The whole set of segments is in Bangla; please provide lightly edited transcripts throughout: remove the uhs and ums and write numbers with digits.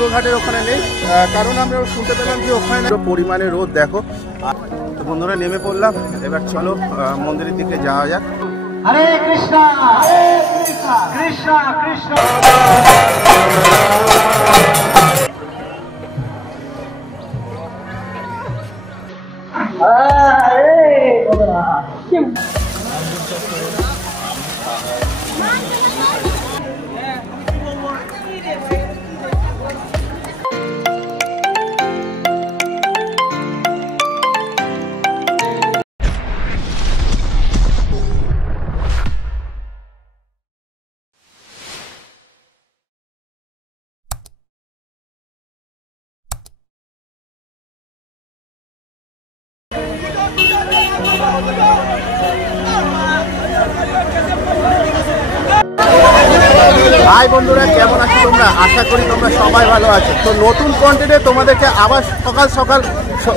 হুলো ঘাটের ওখানে নেই, কারণ আমরা শুনতে পেলাম যে ওখানে পরিমাণে রোদ দেখো। তো বন্ধুরা নেমে পড়লাম, এবার চলো মন্দিরের দিকে যাওয়া যাক। হরে কৃষ্ণ কৃষ্ণ কৃষ্ণ। হাই বন্ধুরা, কেমন আছো তোমরা? আশা করি তোমরা সবাই ভালো আছো। তো নতুন কন্টেন্টে তোমাদেরকে আবার সকাল সকাল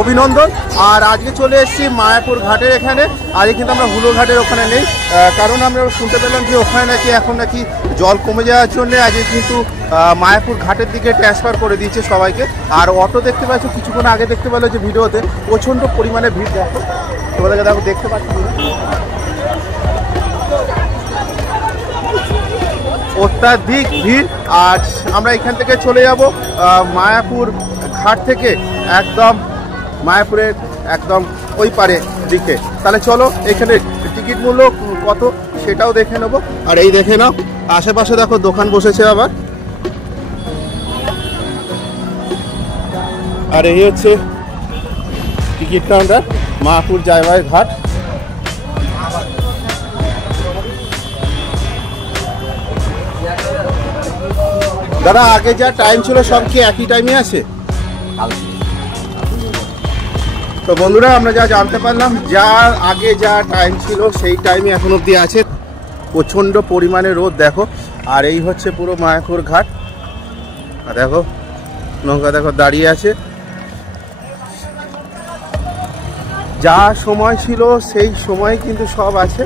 অভিনন্দন। আর আজকে চলে এসেছি মায়াপুর ঘাটের এখানে। আজকে কিন্তু আমরা হুলো ঘাটের ওখানে নেই, কারণ আমরা শুনতে পেলাম যে ওখানে নাকি এখন নাকি জল কমে যাওয়ার জন্য আজকে কিন্তু মায়াপুর ঘাটের দিকে ট্রান্সফার করে দিয়েছে সবাইকে। আর অটো দেখতে পাচ্ছ, কিছুক্ষণ আগে দেখতে পেলো যে ভিডিওতে প্রচণ্ড পরিমাণে ভিড় দেখো, তোমাদেরকে দেখো দেখতে পাচ্ছি অত্যাধিক ভিড়। আর আমরা এখান থেকে চলে যাব মায়াপুর ঘাট থেকে একদম মায়াপুরের একদম ওই পারে দিকে। তাহলে চলো, এখানে টিকিট মূল্য কত সেটাও দেখে নেবো। আর এই দেখে নাও, আশেপাশে দেখো দোকান বসেছে আবার। আর এই হচ্ছে টিকিট কাউন্টার, মায়াপুর জায়গায় ঘাট। দাদা, আগে যা টাইম ছিল সব কি একই টাইমে আছে? তো বন্ধুরা, আমরা যা জানতে পারলাম, যা আগে যা টাইম ছিল সেই টাইমে এখন অবধি আছে। প্রচণ্ড পরিমাণে রোদ দেখো। আর এই হচ্ছে পুরো মায়াপুর ঘাট। আর দেখো নৌকা দেখো দাঁড়িয়ে আছে। যা সময় ছিল সেই সময় কিন্তু সব আছে,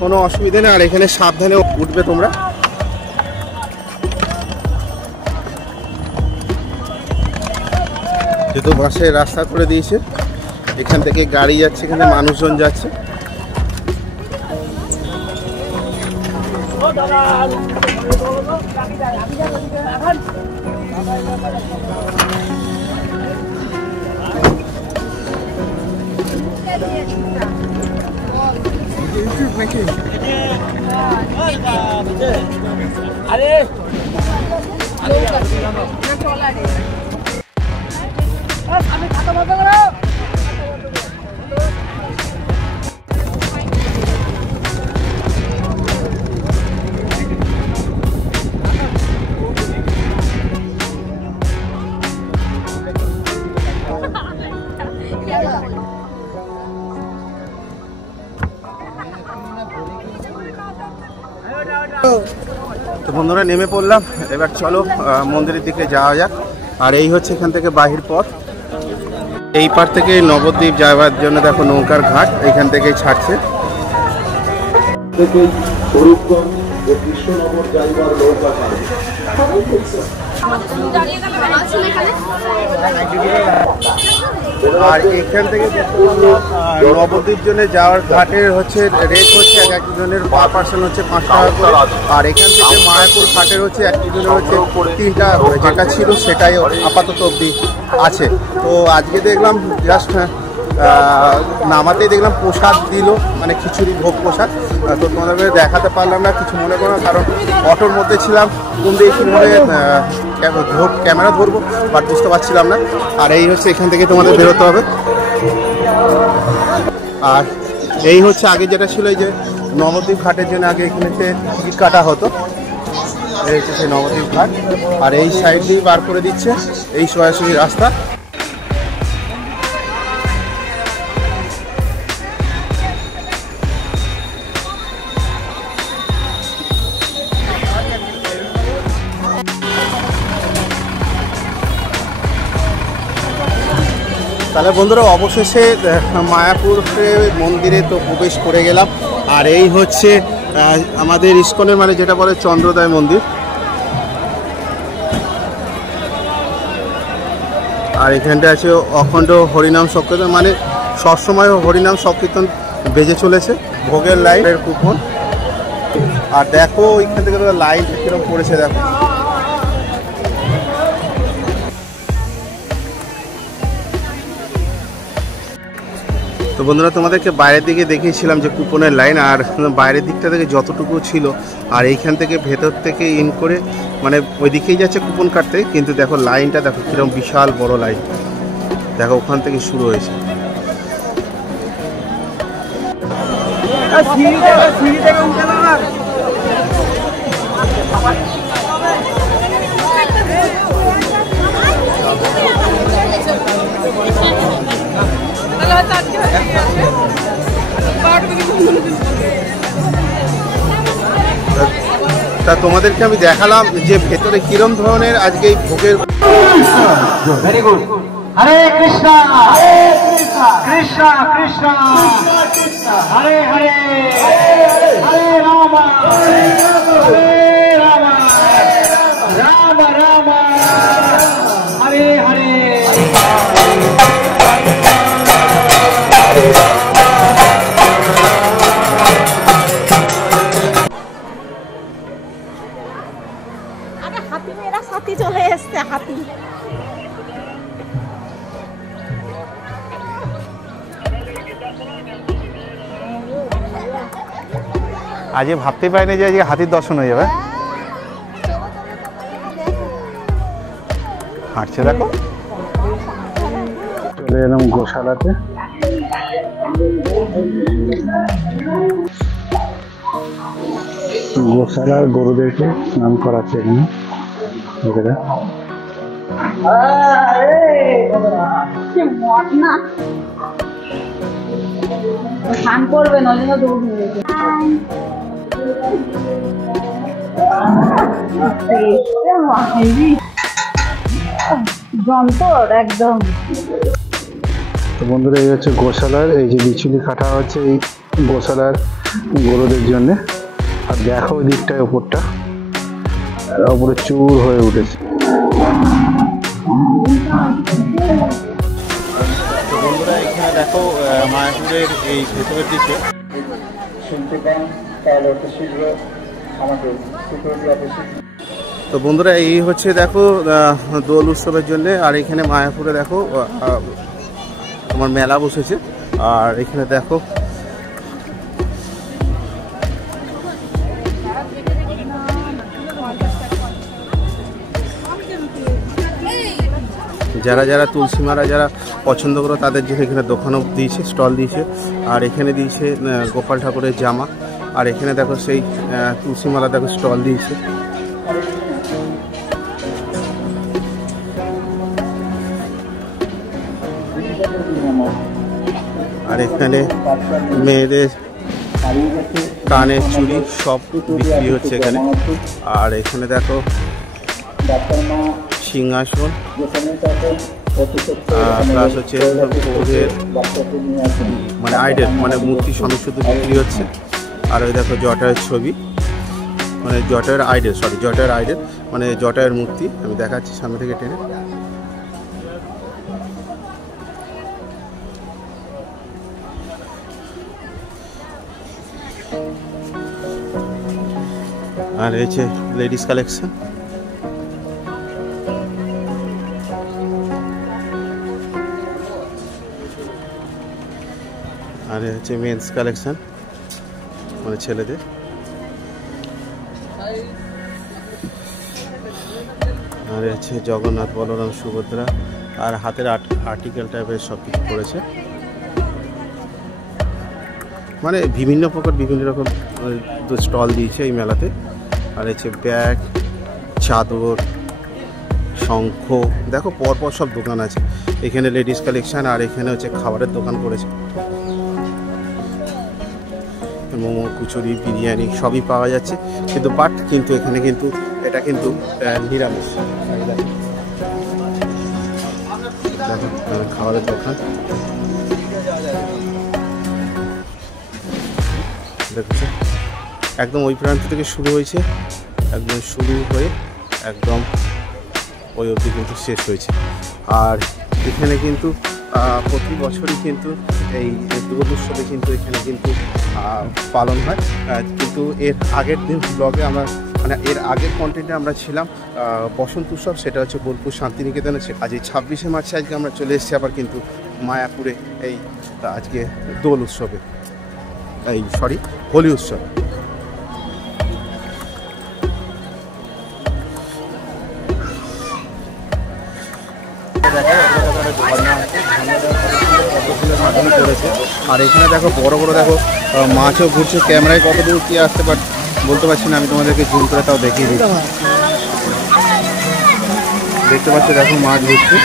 কোনো অসুবিধা নেই। আর এখানে সাবধানে উঠবে তোমরা। যেহেতু বাসে রাস্তা করে দিয়েছে, এখান থেকে গাড়ি যাচ্ছে, এখানে মানুষজন যাচ্ছে। আমি খাতা বন্ধ করো। তো বন্ধুরা নেমে পড়লাম, এবার চলো মন্দিরের দিকে যাওয়া যাক। আর এই হচ্ছে এখান থেকে বাহির পথ। এই পার থেকে নবদ্বীপ যাওয়ার জন্য দেখো নৌকার ঘাট, এখান থেকেই ছাড়ছে। আর এখান থেকে নবদ্বীপ জন্য যাওয়ার ঘাটের হচ্ছে রেট হচ্ছে এক একজনের পার পার্সন হচ্ছে 5 টাকা করে। আর এখান থেকে মায়াপুর ঘাটের হচ্ছে একজনের হচ্ছে 3 টাকা করে, যেটা ছিল সেটাই আপাতত অবধি আছে। তো আজকে দেখলাম জাস্ট নামাতেই দেখলাম প্রসাদ দিল, মানে খিচুড়ি ভোগ প্রসাদ। তো তোমাদেরকে দেখাতে পারলাম না, কিছু মনে করো, কারণ অটোর মধ্যে ছিলাম, কোন দিয়ে কীভাবে ক্যামেরা ধরবো বাট বুঝতে পারছিলাম না। আর এই হচ্ছে এখান থেকে তোমাদের বেরোতে হবে। আর এই হচ্ছে আগে যেটা ছিল, এই যে নবদ্বীপ ঘাটের জন্য আগে এখানে টিকিট কাটা হতো। এই হচ্ছে সেই নবদ্বীপ ঘাট। আর এই সাইড দিয়ে বার করে দিচ্ছে, এই সোজাসুজি রাস্তা। তাহলে বন্ধুরা অবশেষে মায়াপুর মন্দিরে তো প্রবেশ করে গেলাম। আর এই হচ্ছে আমাদের ইসকনের মানে যেটা বলে চন্দ্রোদয় মন্দির। আর এখানটা আছে অখণ্ড হরিনাম সংকীর্তন, মানে সবসময় হরিনাম সংকীর্তন বেজে চলেছে। ভোগের লাইনের কুপন। আর দেখো ওইখান থেকে লাইন কিরকম পড়েছে দেখো। তো বন্ধুরা তোমাদেরকে বাইরের দিকে দেখিয়েছিলাম যে কুপনের লাইন, আর বাইরের দিকটা থেকে যতটুকু ছিল আর এইখান থেকে ভেতর থেকে ইন করে মানে ওই দিকেই যাচ্ছে কুপন কাটতে, কিন্তু দেখো লাইনটা দেখো কিরকম বিশাল বড় লাইন, দেখো ওখান থেকে শুরু হয়েছে। তা তোমাদেরকে আমি দেখালাম যে ভেতরে কিরম ধরনের আজকে এই ভোগের। Very good. হরে কৃষ্ণ কৃষ্ণ কৃষ্ণ হরে হরে হরে রাম হরে রাম রাম রাম হরে হরে। হাতি মেয়েরা সাথে চলে এসছে হাতি। আজকে ভাবতে পারিনি যে আজকে হাতির দর্শন হয়ে যাবে। হাঁটছে দেখো। চলে এলাম গোশালাতে। গোশালার গরুদেরকে স্নান করাচ্ছে এখানে। স্নান করবে নজন্য দৌড় নিয়ে যন্ত্র একদম। তো বন্ধুরা এই হচ্ছে গোশালার, এই যে বিচুলি কাটা হচ্ছে এই গোশালার গরুদের জন্য। আর দেখো ওই দিকটায় ওপরটা ওপরে চুর হয়ে উঠেছে। তো বন্ধুরা এখানে দেখো মায়াপুরের এই ভেতরের দিকে তো বন্ধুরা এই হচ্ছে দেখো দোল উৎসবের জন্য। আর এখানে মায়াপুরে দেখো তোমার মেলা বসেছে। আর এখানে দেখো যারা যারা তুলসী মালা যারা পছন্দ করো তাদের জন্য এখানে দোকানও দিয়েছে, স্টল দিয়েছে। আর এখানে দিয়েছে গোপাল ঠাকুরের জামা। আর এখানে দেখো সেই তুলসী মালা দেখো স্টল দিয়েছে। আর এখানে মেয়েদের কানের চুড়ি সব বিক্রি হচ্ছে এখানে। আর এখানে দেখো সিংহাসন প্লাস হচ্ছে ভোগের মানে আইডেল মানে মূর্তি সমেত শুধু বিক্রি হচ্ছে। আর ওই দেখো জটায়ের ছবি, মানে জটায়ের আইডেল, সরি জটায়ের আইডেল মানে জটায়ের মূর্তি। আমি দেখাচ্ছি সামনে থেকে টেনে। আর এই যে লেডিস কালেকশন। আর হচ্ছে মেন্স কালেকশন মানে ছেলেদের। আর হচ্ছে জগন্নাথ, বলরাম, সুভদ্রা। আর হাতের আর্টিকেল টাইপের সব কিছু করেছে, মানে বিভিন্ন প্রকার বিভিন্ন রকম স্টল দিয়েছে এই মেলাতে। আর হচ্ছে ব্যাগ, চাদর, শঙ্খ, দেখো পরপর সব দোকান আছে এখানে লেডিস কালেকশন। আর এখানে হচ্ছে খাবারের দোকান করেছে, মোমো, কচুরি, বিরিয়ানি সবই পাওয়া যাচ্ছে। কিন্তু এখানে কিন্তু এটা কিন্তু নিরামিষ। দেখো খাবারের দোকান দেখছো, একদম ওই প্রান্ত থেকে শুরু হয়েছে, একদম শুরু হয়ে একদম ওই অবধি কিন্তু শেষ হয়েছে। আর এখানে কিন্তু প্রতি বছরই কিন্তু এই দোল উৎসবে কিন্তু এখানে কিন্তু পালন হয়। কিন্তু এর আগের দিন ব্লগে আমরা মানে এর আগের কন্টেন্টে আমরা ছিলাম বসন্ত উৎসব, সেটা হচ্ছে বোলপুর শান্তিনিকেতনে। আজ এই 26শে মার্চে আজকে আমরা চলে এসেছি আবার কিন্তু মায়াপুরে এই আজকে দোল উৎসবে, এই সরি হোলি উৎসব। করেছে আর এখানে দেখো বড় বড় দেখো মাছও ঘুরছে, ক্যামেরায় কত দূর কি আসতে বলতে পারছি না, আমি তোমাদেরকে জুম করে তাও দেখিয়ে দিচ্ছি। দেখতে পাচ্ছ দেখো মাছ ঘুরছে।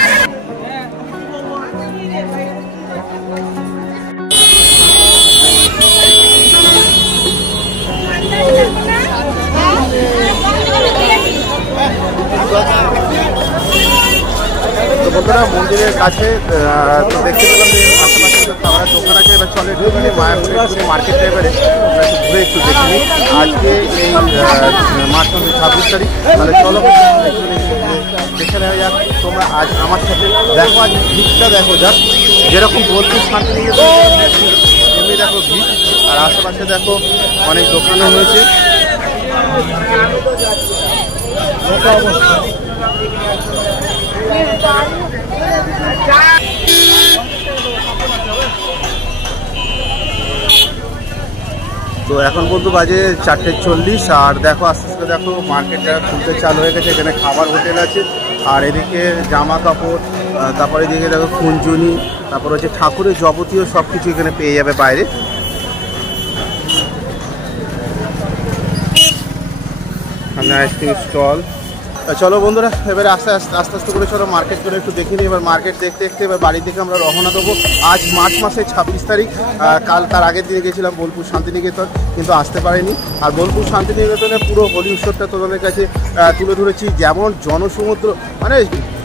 তো বন্ধুরা মন্দিরের কাছে তো দেখতে পেলাম যে আশেপাশে খাবারের দোকান আছে। এবার চলে একটুখানি মায়াপুরে একটু মার্কেট টাইপের ঘুরে একটু দেখিনি আজকে এই মার্চ মাসের 26 তারিখ। তাহলে চলো দেখে নেওয়া যাক। তোমরা আজ আমার সাথে দেখো, আজ ভিড়টা দেখো যাক, যেরকম বোলপুর শান্তিনিকেতন এমনি দেখো ভিড়। আর আশেপাশে দেখো অনেক দোকানও হয়েছে। তো এখন বলতে বাজে 4:40 আর দেখো আস্তে আস্তে দেখো মার্কেটটা খুলতে চালু হয়ে গেছে। এখানে খাবার হোটেল আছে আর এদিকে জামা কাপড়, তারপরে এদিকে দেখো খুনজুনি, তারপর হচ্ছে ঠাকুরের যাবতীয় সব কিছু এখানে পেয়ে যাবে বাইরে। সামনে আইসক্রিম স্টল। চলো বন্ধুরা এবারে আস্তে আস্তে করে চলো মার্কেট করে একটু দেখে নিই। এবার মার্কেট দেখতে দেখতে এবার বাড়ি থেকে আমরা রওনা দেবো। আজ মার্চ মাসের 26 তারিখ। কাল তার আগের দিনে গেছিলাম বোলপুর শান্তিনিকেতন, কিন্তু আসতে পারিনি। আর বোলপুর শান্তিনিকেতনে পুরো হোলি উৎসবটা তোমাদের কাছে তুলে ধরেছি। যেমন জনসমুদ্র, মানে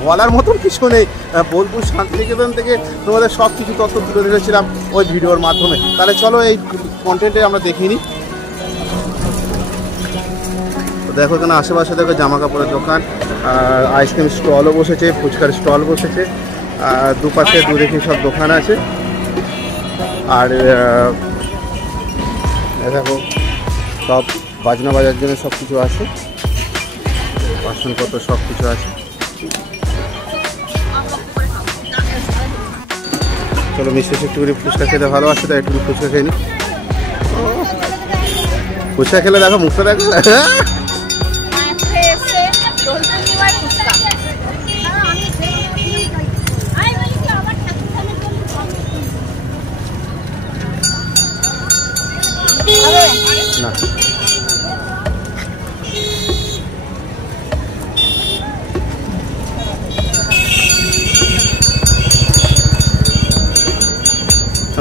বলার মতন কিছু নেই। বোলপুর শান্তিনিকেতন থেকে তোমাদের সব কিছু তথ্য তুলে ধরেছিলাম ওই ভিডিওর মাধ্যমে। তাহলে চলো এই কন্টেন্টে আমরা দেখে নিই। দেখো এখানে আশেপাশে দেখো জামা কাপড়ের দোকান, আইসক্রিম স্টলও বসেছে, ফুচকার স্টল বসেছে, দুপাশে দুদিকে সব দোকান আছে। আর দেখো সব বাজনা বাজার জন্য সব কিছু আছে, বাসনপত্র সব কিছু আছে। চলো মিষ্টি একটু করে ফুচকা খেতে ভালোবাসে, তাই একটু ফুচকা খেয়ে নি। ফুচকা খেলে দেখো মুখটা দেখো না।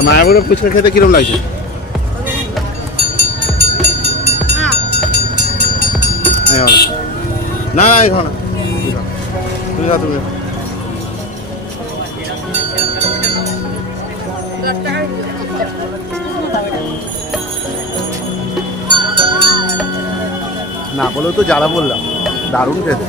মায়াপুরে ফুচকা খেতে কিরম লাগছে? না না এখন তুমি না বলেও তো জ্বালা বললাম, দারুণ খেতে।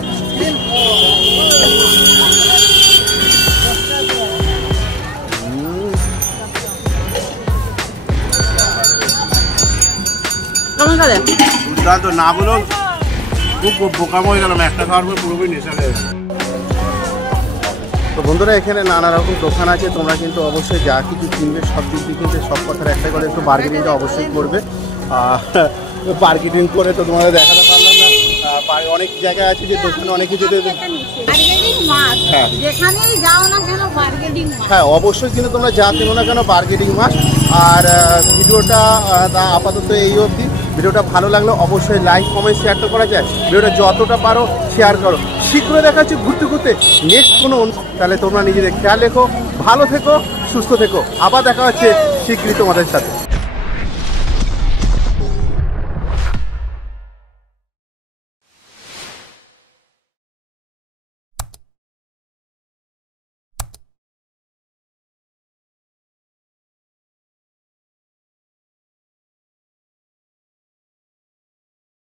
দুর্দান্ত, না বলো খুব বোকামো হয়ে গেলাম, একটা খাওয়ার পর পুরোপুরি নেশা হয়ে গেল। তো বন্ধুরা এখানে নানা রকম দোকান আছে, তোমরা কিন্তু অবশ্যই যা কিছু কিনবে সব দিক দিয়ে কিনবে, সব কথার একটা করে একটু বার্গেনিংটা অবশ্যই করবে। বার্গেনিং করে তো তোমাদের দেখাতে পারলাম না, অনেক জায়গায় আছে যে দোকানে অনেক কিছু। হ্যাঁ অবশ্যই কিন্তু তোমরা যা কিনো না কেন বার্গেনিং মাস। আর ভিডিওটা আপাতত এই অবধি। ভিডিওটা ভালো লাগলে অবশ্যই লাইক কমেন্ট শেয়ার তো করা যায়, ভিডিওটা যতটা পারো শেয়ার করো। শীঘ্রই দেখা হচ্ছে ঘুরতে ঘুরতে নেক্সট কোনো। তাহলে তোমরা নিজেদের খেয়াল রেখো, ভালো থেকো, সুস্থ থেকো। আবার দেখা হচ্ছে শীঘ্রই তোমাদের সাথে।